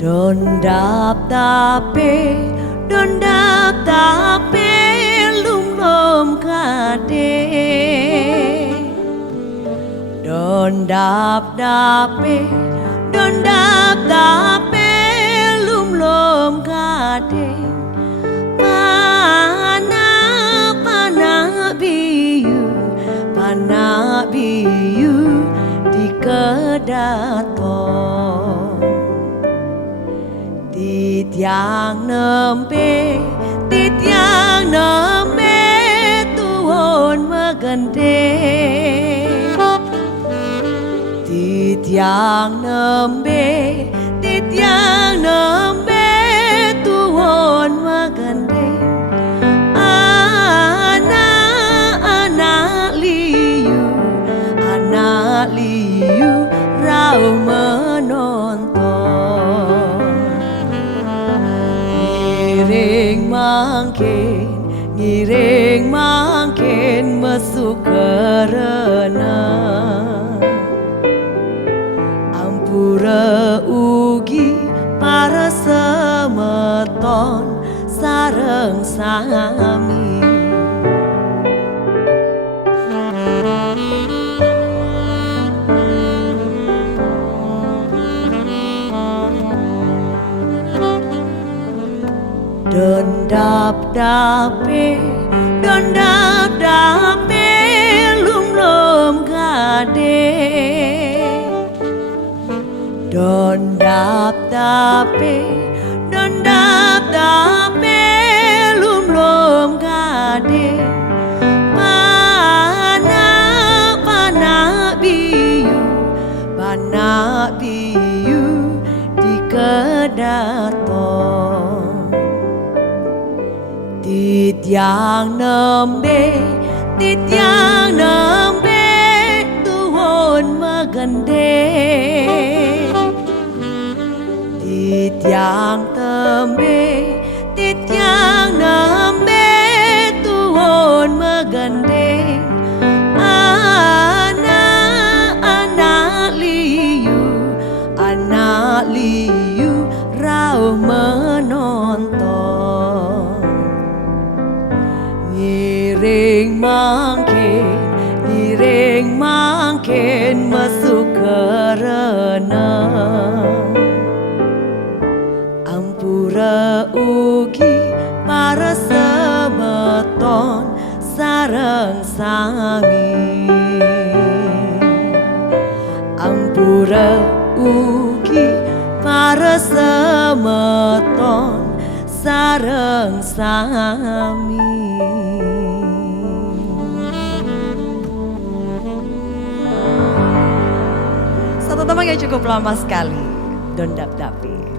Dondap tape lum lom kade. Dondap tape lum lom kade. Pana biyu di kedaton. Titiang nembe tuhon megende. Titiang nembe tuhon megende. Anak liu rau menonton. Ngiring mangkin mesuk kerana. Ampura ugi para semeton sareng sami. Dondap dape lum lom kade. Dondap dape lum lom kade. Pana biyu di kedaton. Titiang nembe tuhon megende. Titiang nembe tuhon megende. Anak liu rau menonton. Ngiring mangkin mesuk kerana. Ampura ugi para semeton sareng sami. Ampura ugi para semeton sareng sami. Satu teman yang cukup lama sekali, Dondap Dape.